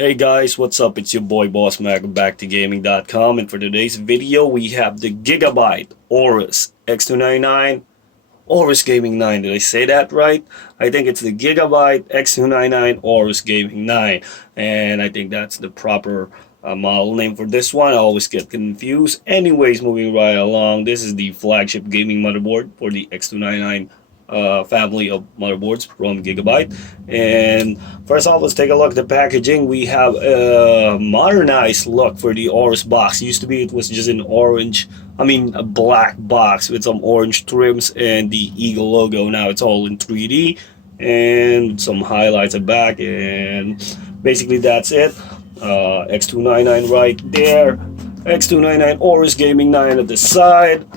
Hey guys, what's up? It's your boy Boss Mac back to gaming.com, and for today's video we have the GIGABYTE AORUS X299 AORUS Gaming 9. Did I say that right? I think it's the GIGABYTE X299 AORUS Gaming 9, and I think that's the proper model name for this one. I always get confused. Anyways, moving right along, this is the flagship gaming motherboard for the X299 family of motherboards from GIGABYTE. And first off, let's take a look at the packaging. We have a modernized look for the AORUS box. Used to be it was just an a black box with some orange trims and the eagle logo. Now it's all in 3D and some highlights at back, and basically that's it. X299 right there, X299 AORUS Gaming 9 at the side,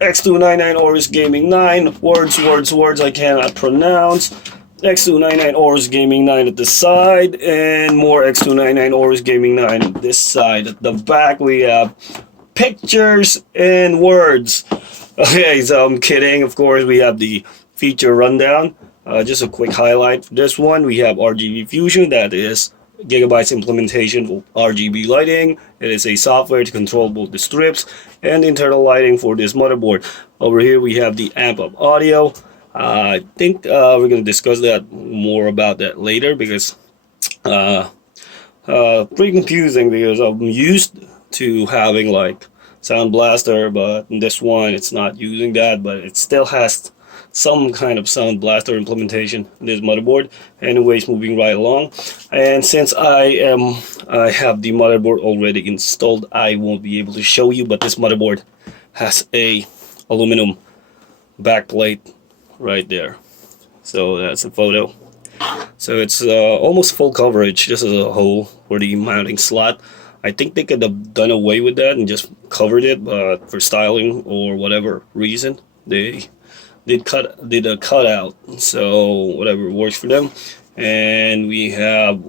X299 AORUS Gaming 9, words I cannot pronounce, X299 AORUS Gaming 9 at the side, and more X299 AORUS Gaming 9 at this side. At the back we have pictures and words. Okay, so I'm kidding. Of course, we have the feature rundown. Just a quick highlight for this one. We have RGB Fusion, that is GIGABYTE's implementation of RGB lighting. It is a software to control both the strips and internal lighting for this motherboard. Over here we have the amp up audio. I think we're going to discuss that more about that later, because pretty confusing, because I'm used to having like Sound Blaster, but in this one it's not using that, but it still has some kind of Sound Blaster implementation in this motherboard. Anyways, moving right along, and since I have the motherboard already installed, I won't be able to show you, but this motherboard has a aluminum backplate right there. So that's a photo. So it's almost full coverage just as a whole for the mounting slot. I think they could have done away with that and just covered it, but for styling or whatever reason, they did a cutout, so whatever works for them. And we have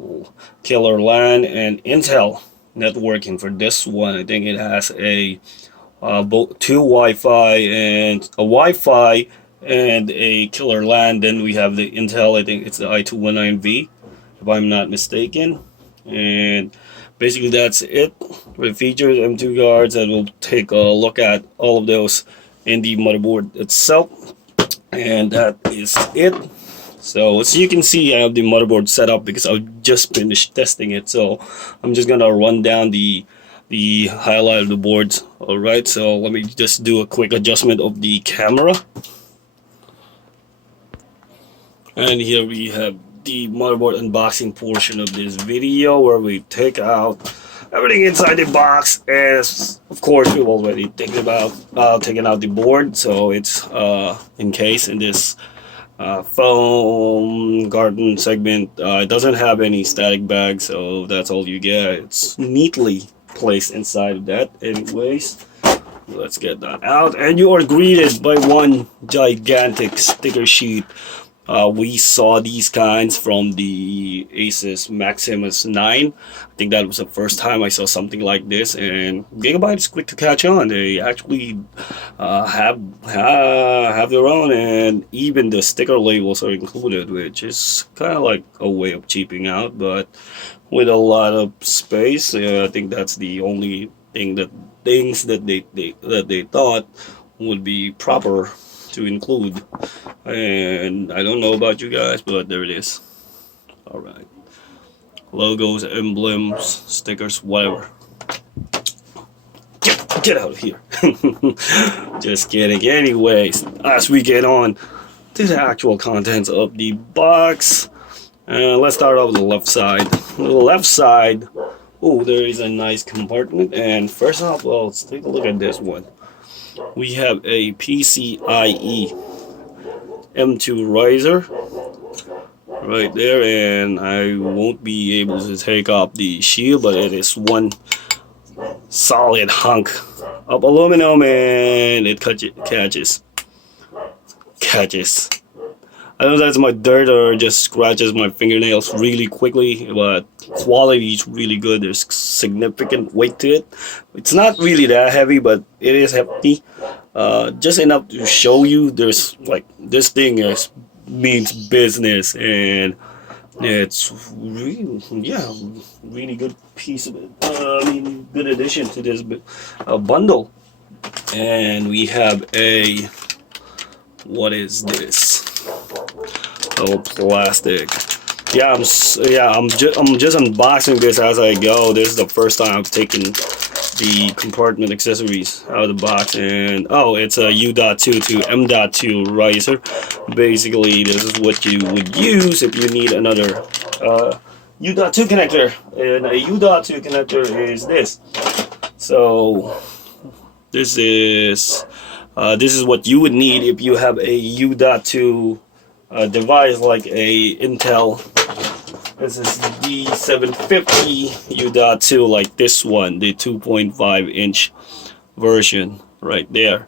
killer LAN and Intel networking for this one. I think it has a two Wi-Fi and a killer LAN. Then we have the Intel, I think it's the i219V if I'm not mistaken. And basically that's it for the features. M2 guards, and we'll take a look at all of those in the motherboard itself. And that is it. So as you can see, I have the motherboard set up because I just finished testing it. So I'm just gonna run down the highlight of the boards. Alright, so let me just do a quick adjustment of the camera. And here we have the motherboard unboxing portion of this video, where we take out everything inside the box. As of course we've already taken out the board, so it's encased in this foam garden segment. It doesn't have any static bag, so that's all you get. It's neatly placed inside of that. Anyways, let's get that out, and you are greeted by one gigantic sticker sheet. We saw these kinds from the Asus Maximus 9. I think that was the first time I saw something like this, and GIGABYTE is quick to catch on. They actually have their own, and even the sticker labels are included, which is kind of like a way of cheaping out, but with a lot of space. I think that's the only thing that they thought would be proper to include. And I don't know about you guys, but there it is. Alright, logos, emblems, stickers, whatever. Get out of here. Just kidding. Anyways, as we get on to the actual contents of the box, let's start off with the left side. The left side, oh, there is a nice compartment. And first off, well, let's take a look at this one. We have a PCIe M2 riser right there, and I won't be able to take off the shield, but it is one solid hunk of aluminum, and it catches. I don't know if that's my dirt or just scratches my fingernails really quickly, but quality is really good. There's significant weight to it. It's not really that heavy, but it is hefty. Just enough to show you there's like, this thing means business, and It's really, yeah, really good piece of it. Good addition to this bundle. And we have a, what is this? Oh, plastic. Yeah, I'm just unboxing this as I go. This is the first time I've taken the compartment accessories out of the box, and oh, it's a U.2 to M.2 riser. Basically, this is what you would use if you need another U.2 connector, and a U.2 connector is this. So this is what you would need if you have a U.2 device like a Intel. This is the 750 U.2, like this one, the 2.5-inch version right there.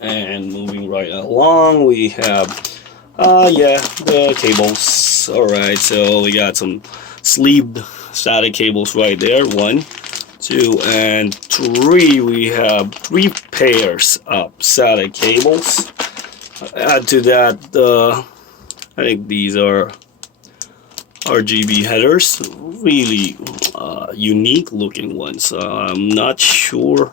And moving right along, we have the cables. Alright, so we got some sleeved SATA cables right there. 1, 2, and 3. We have 3 pairs of SATA cables. Add to that, I think these are RGB headers, really unique looking ones. I'm not sure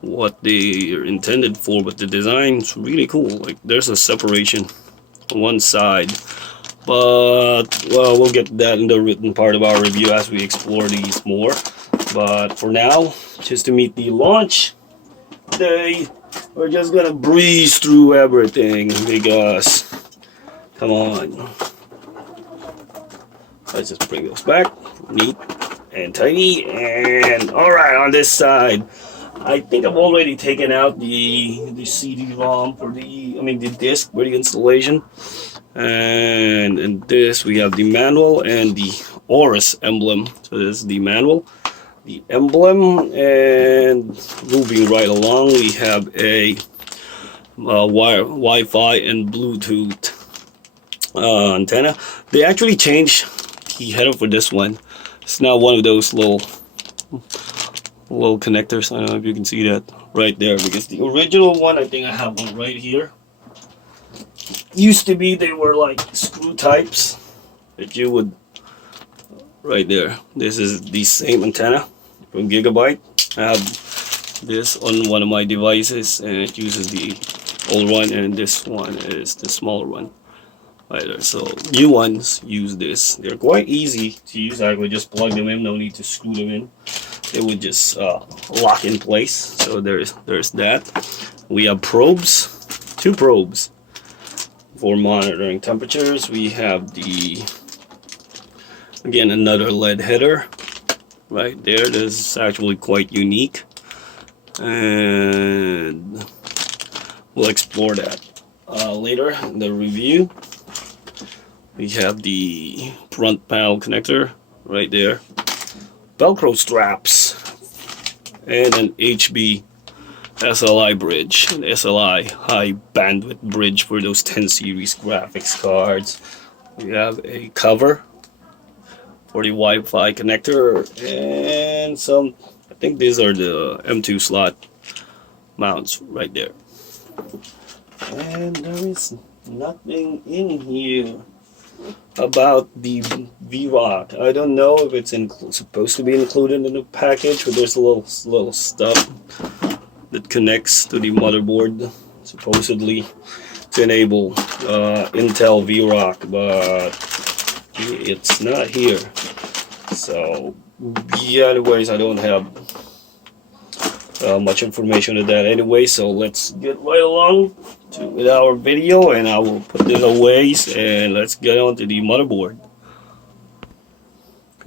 what they are intended for, but the design's really cool. Like, there's a separation on one side, but well, we'll get to that in the written part of our review as we explore these more. But for now, just to meet the launch day, we're just gonna breeze through everything because, come on, let's just bring those back, neat and tidy. And all right, on this side, I think I've already taken out the CD-ROM for the disc for the installation. And in this we have the manual and the AORUS emblem. So this is the manual, the emblem, and moving right along, we have a Wi-Fi and Bluetooth antenna. They actually changed the header for this one. It's now one of those little connectors. I don't know if you can see that right there, because the original one, I think I have one right here. Used to be, they were like screw types that you would, right there. This is the same antenna from Gigabyte. I have this on one of my devices, and it uses the old one, and this one is the smaller one right there. So new ones use this. They're quite easy to use. I would just plug them in, no need to screw them in. It would just lock in place. So there's that. We have probes, 2 probes for monitoring temperatures. We have again, another LED header right there. This is actually quite unique, and we'll explore that later in the review. We have the front panel connector right there, Velcro straps, and an HB SLI bridge, an SLI high bandwidth bridge for those 10 series graphics cards. We have a cover for the Wi-Fi connector, and some, I think these are the M2 slot mounts right there. And there is nothing in here about the VROC. I don't know if it's supposed to be included in the package, but there's a little stuff that connects to the motherboard, supposedly to enable Intel VROC, but it's not here. So yeah, anyways, I don't have much information on that anyway, so let's get right along with our video, and I will put this away, and let's get on to the motherboard.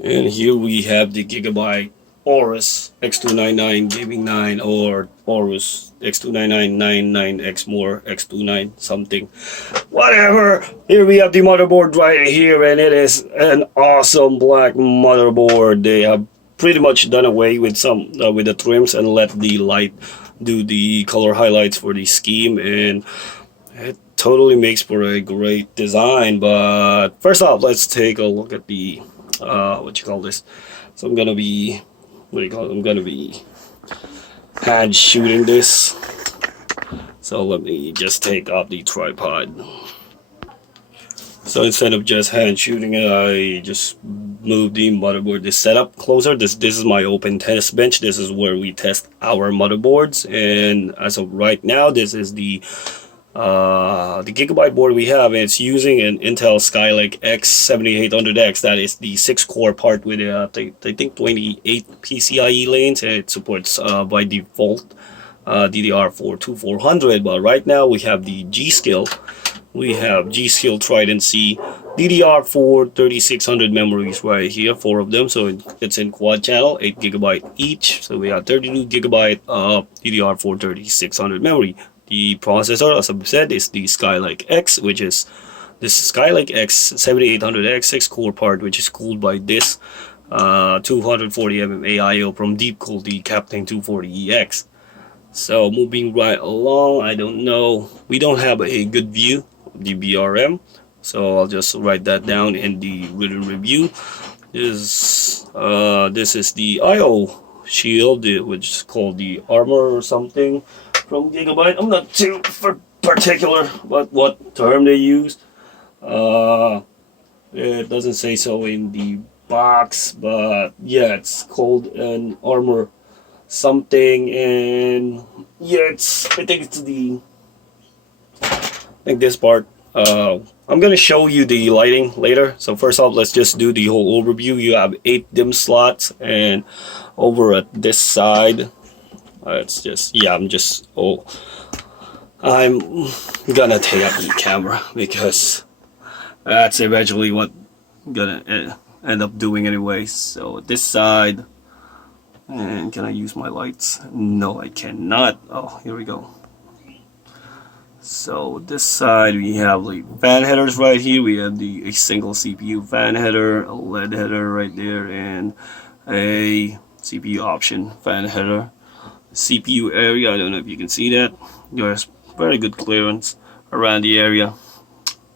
And here we have the Gigabyte AORUS X299 Gaming 9, or AORUS X299 99X more X29 something, whatever. Here we have the motherboard right here, and it is an awesome black motherboard. They have pretty much done away with some with the trims and let the light do the color highlights for the scheme, and it totally makes for a great design. But first off, let's take a look at the what you call this. So I'm gonna be, I'm gonna be hand shooting this. So let me just take off the tripod. So instead of just hand shooting it, I just moved the motherboard, this setup closer. This is my open test bench. This is where we test our motherboards, and as of right now, this is the Gigabyte board we have. It's using an Intel Skylake X7800X. That is the 6-core part with I think 28 PCIe lanes, and it supports by default DDR4 2400. But right now we have the G-Skill. We have G-Skill Trident C DDR4 3600 memories right here, 4 of them. So it's in quad channel, 8 GB each. So we have 32 GB of DDR4 3600 memory. The processor, as I've said, is the Skylake X, which is this Skylake X 7800X 6-core part, which is cooled by this 240mm AIO from Deepcool, the Captain 240EX. So moving right along, I don't know, we don't have a good view of the VRM, so I'll just write that down in the written review. This is the IO shield, which is called the Armor or something from Gigabyte. I'm not too particular about what term they use. It doesn't say so in the box, but yeah, it's called an Armor something, and yeah, I think this part. I'm gonna show you the lighting later. So first off, let's just do the whole overview. You have 8 dim slots, and over at this side, it's just, yeah, I'm gonna take out the camera because that's eventually what I'm gonna end up doing anyway. So this side, and can I use my lights? No, I cannot. Oh, here we go. So this side we have like fan headers right here. We have a single CPU fan header, a LED header right there, and a CPU option fan header. CPU area, I don't know if you can see that. There's very good clearance around the area,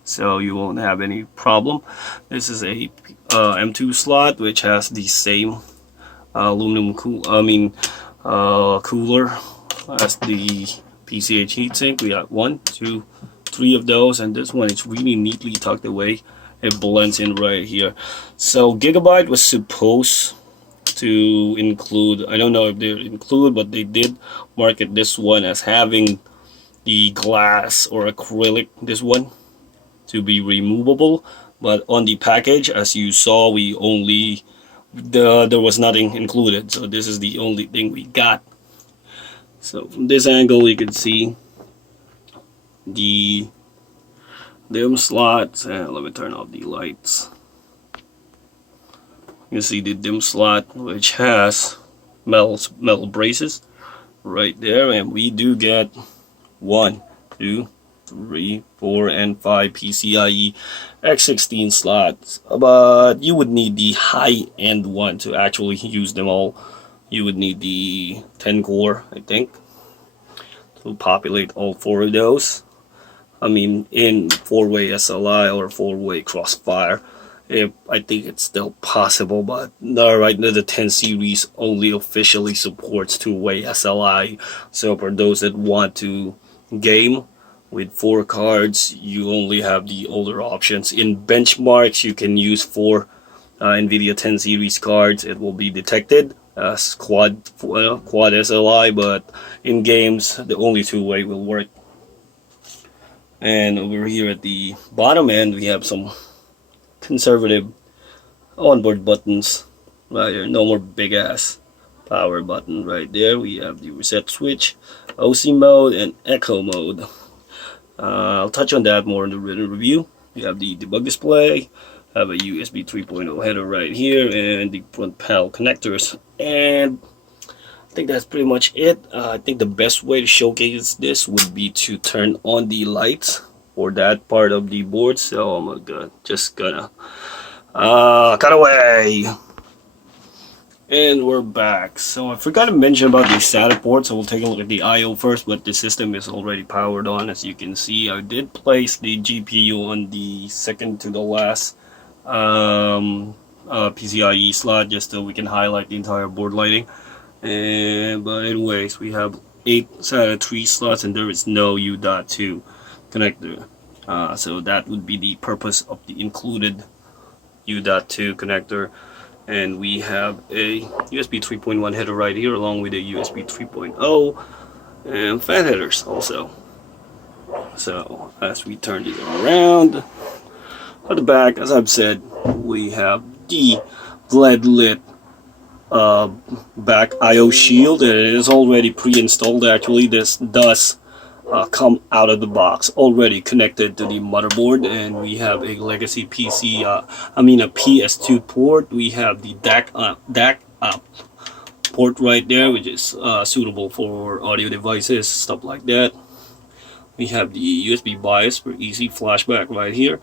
so you won't have any problem. This is a M2 slot, which has the same aluminum cooler as the PCH heatsink. We got 1, 2, 3 of those, and this one is really neatly tucked away. It blends in right here. So Gigabyte was supposed to include, I don't know if they include, but they did market this one as having the glass or acrylic, this one, to be removable. But on the package, as you saw, we only there was nothing included, so this is the only thing we got. So from this angle you can see the dim slots, and let me turn off the lights. You can see the dim slot, which has metal braces right there, and we do get 1, 2, 3, 4, and 5 PCIe X16 slots, but you would need the high-end one to actually use them all. You would need the 10-core, I think, to populate all 4 of those. I mean, in 4-way SLI or 4-way crossfire, I think it's still possible, but right now the 10 series only officially supports 2-way SLI. So for those that want to game with 4 cards, you only have the older options. In benchmarks, you can use 4 NVIDIA 10 series cards. It will be detected as quad SLI, but in games, the only 2-way will work. And over here at the bottom end, we have some conservative onboard buttons right here. No more big ass power button right there. We have the reset switch, OC mode, and echo mode. I'll touch on that more in the written review. We have the debug display, have a USB 3.0 header right here, and the front panel connectors. And I think that's pretty much it. I think the best way to showcase this would be to turn on the lights for that part of the board. So I'm just gonna cut away. And we're back. So I forgot to mention about the SATA port, so we'll take a look at the I/O first, but the system is already powered on. As you can see, I did place the GPU on the second to the last PCIe slot, just so we can highlight the entire board lighting. But anyways, we have 8 SATA 3 slots, and there is no U.2 connector. So that would be the purpose of the included U.2 connector. And we have a USB 3.1 header right here, along with a USB 3.0 and fan headers also. So as we turn it around, at the back, as I've said, we have the LED lit back I/O shield, and it is already pre-installed. Actually, this does come out of the box already connected to the motherboard, and we have a legacy PC, a PS2 port. We have the DAC port right there, which is suitable for audio devices, stuff like that. We have the USB bias for easy flashback right here,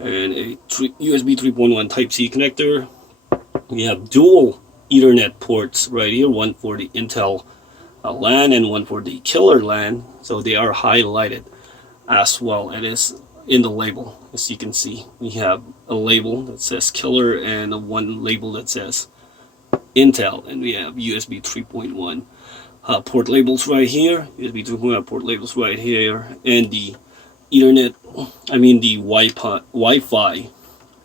and a USB 3.1 Type-C connector. We have dual Ethernet ports right here, one for the Intel LAN and one for the killer LAN, so they are highlighted as well. It is in the label, as you can see. We have a label that says killer and one label that says Intel, and we have USB 3.1 port labels right here, USB 3.1 port labels right here, and the Ethernet, the Wi-Fi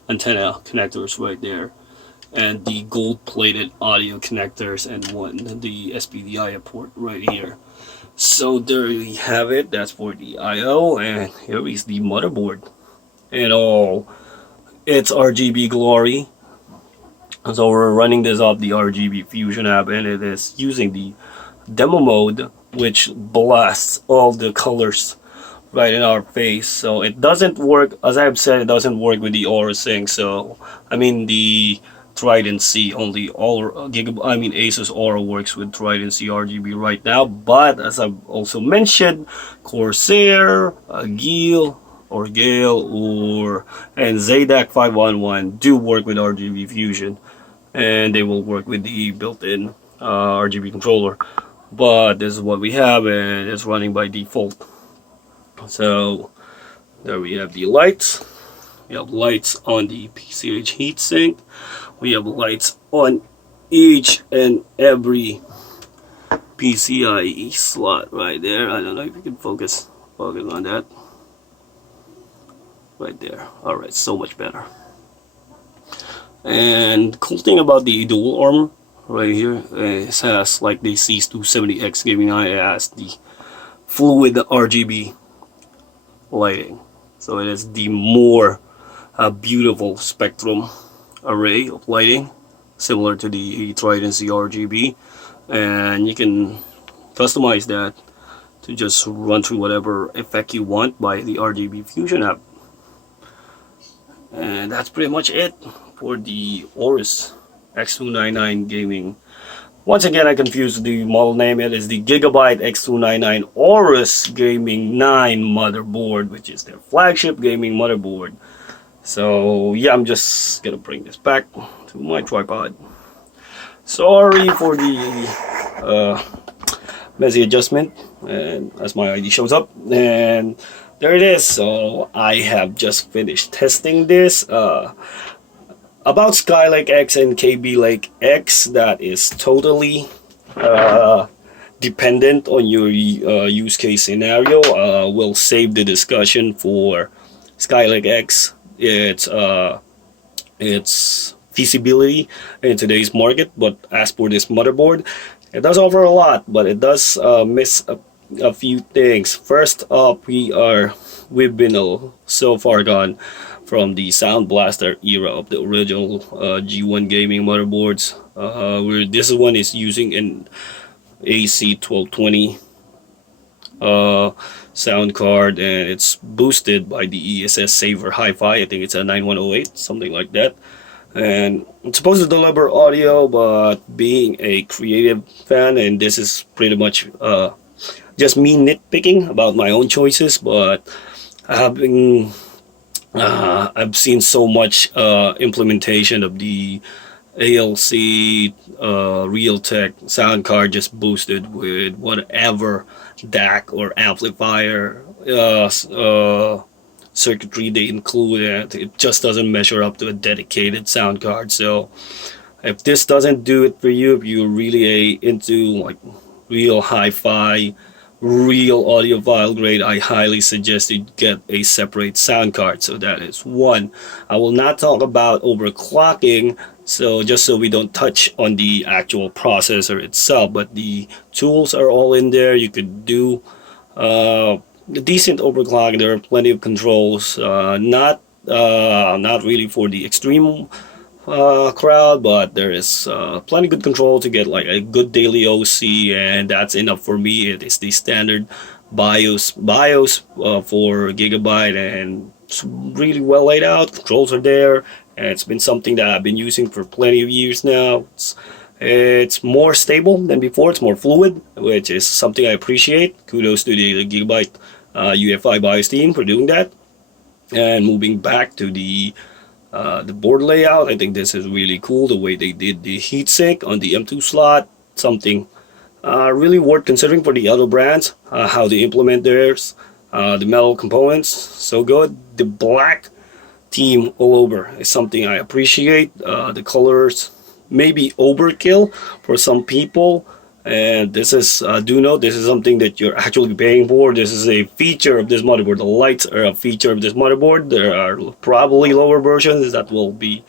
antenna connectors right there, and the gold-plated audio connectors, and the SPDI port right here. So there you have it. That's for the I/O, and here is the motherboard and all its RGB glory. So we're running this off the RGB Fusion app, and it is using the demo mode, which blasts all the colors right in our face. So it doesn't work, as I've said, it doesn't work with the Aura Sync. So the Trident C only. Asus Aura works with Trident C RGB right now, but as I've also mentioned, Corsair, Gale, and Zadak 511 do work with RGB Fusion, and they will work with the built-in RGB controller. But this is what we have, and it's running by default. So there we have the lights. We have lights on the PCH heatsink. We have lights on each and every PCIe slot right there. I don't know if you can focus on that. Right there. Alright, so much better. And the cool thing about the dual armor right here, it has, like the C270X Gaming I, it has the fluid RGB lighting. So it is the more beautiful spectrum array of lighting, similar to the Trident C RGB, and you can customize that to just run through whatever effect you want by the RGB Fusion app. And that's pretty much it for the Aorus X299 Gaming. Once again, I confused the model name. It is the GIGABYTE X299 AORUS Gaming 9 motherboard, which is their flagship gaming motherboard. So yeah, I'm just gonna bring this back to my tripod. Sorry for the messy adjustment, and as my ID shows up, and there it is. So I have just finished testing this about Skylake X and KB Lake X. That is totally dependent on your use case scenario. We'll save the discussion for Skylake X, its feasibility in today's market. But as for this motherboard, it does offer a lot, but it does miss a few things. First up, we've been so far gone from the Sound Blaster era of the original G1 gaming motherboards. Where this one is using an AC1220 sound card, and it's boosted by the ESS Saver Hi-Fi. I think it's a 9108, something like that. And it's supposed to deliver audio, but being a creative fan, and this is pretty much just me nitpicking about my own choices, but I've seen so much implementation of the ALC Realtek sound card just boosted with whatever DAC or amplifier circuitry they include. It just doesn't measure up to a dedicated sound card. So if this doesn't do it for you, if you're really into like real hi-fi real audiophile grade, I highly suggest you get a separate sound card. So that is one. I will not talk about overclocking, so just so we don't touch on the actual processor itself, but the tools are all in there. You could do decent overclocking. There are plenty of controls, not really for the extreme crowd, but there is plenty good control to get like a good daily OC, and that's enough for me. It is the standard BIOS for Gigabyte, and it's really well laid out. Controls are there, and it's been something that I've been using for plenty of years now. It's more stable than before. It's more fluid, which is something I appreciate. Kudos to the Gigabyte UFI BIOS team for doing that. And moving back to the board layout, I think this is really cool, the way they did the heatsink on the M2 slot. Something really worth considering for the other brands, how they implement theirs. The metal components, so good. The black theme all over is something I appreciate. The colors may be overkill for some people, and this is do note, this is something that you're actually paying for. This is a feature of this motherboard. The lights are a feature of this motherboard. There are probably lower versions that will be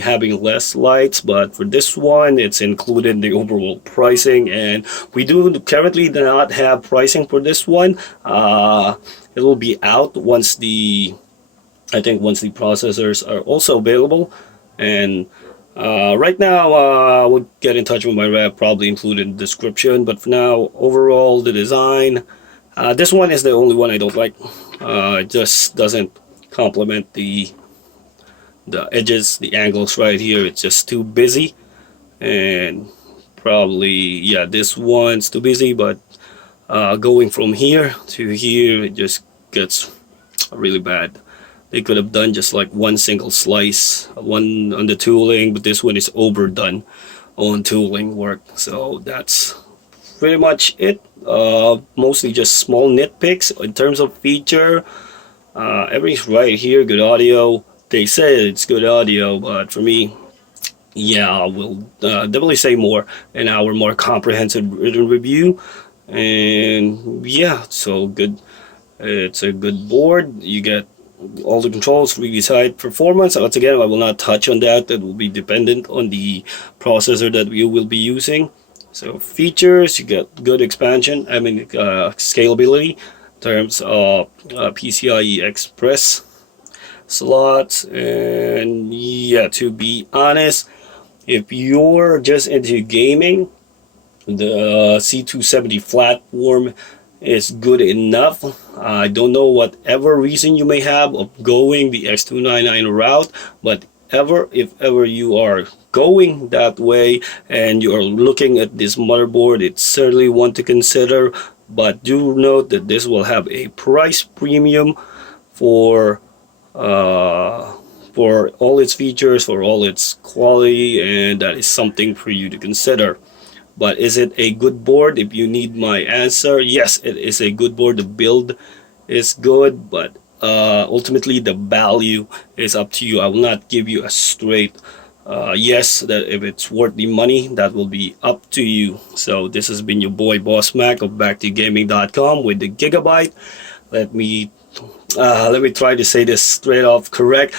having less lights, but for this one, it's included in the overall pricing, and we do currently not have pricing for this one. It will be out once once the processors are also available. And right now, I would get in touch with my rep, probably include in the description. But for now, overall, the design, this one is the only one I don't like. It just doesn't complement the edges, the angles right here. It's just too busy, and probably, yeah, this one's too busy. But going from here to here, it just gets really bad. They could have done just like one single slice, one on the tooling, but this one is overdone on tooling work. So that's pretty much it. Mostly just small nitpicks in terms of feature. Everything's right here, good audio. They say it's good audio, but for me, yeah, I will definitely say more in our more comprehensive written review. And yeah, so good. It's a good board. You get all the controls, really side performance. Once again, I will not touch on that. That will be dependent on the processor that you will be using. So features, you get good expansion, scalability in terms of PCIe Express slots. And yeah, to be honest, if you're just into gaming, the C270 platform is good enough. I don't know whatever reason you may have of going the X299 route, but if ever you are going that way and you're looking at this motherboard, it's certainly one to consider. But do note that this will have a price premium for all its features, for all its quality, and that is something for you to consider. But is it a good board? If you need my answer, yes, it is a good board. The build is good, but ultimately the value is up to you. I will not give you a straight yes, that if it's worth the money, that will be up to you. So this has been your boy Boss Mac of BackToGaming.com with the Gigabyte. Let me try to say this straight off correct.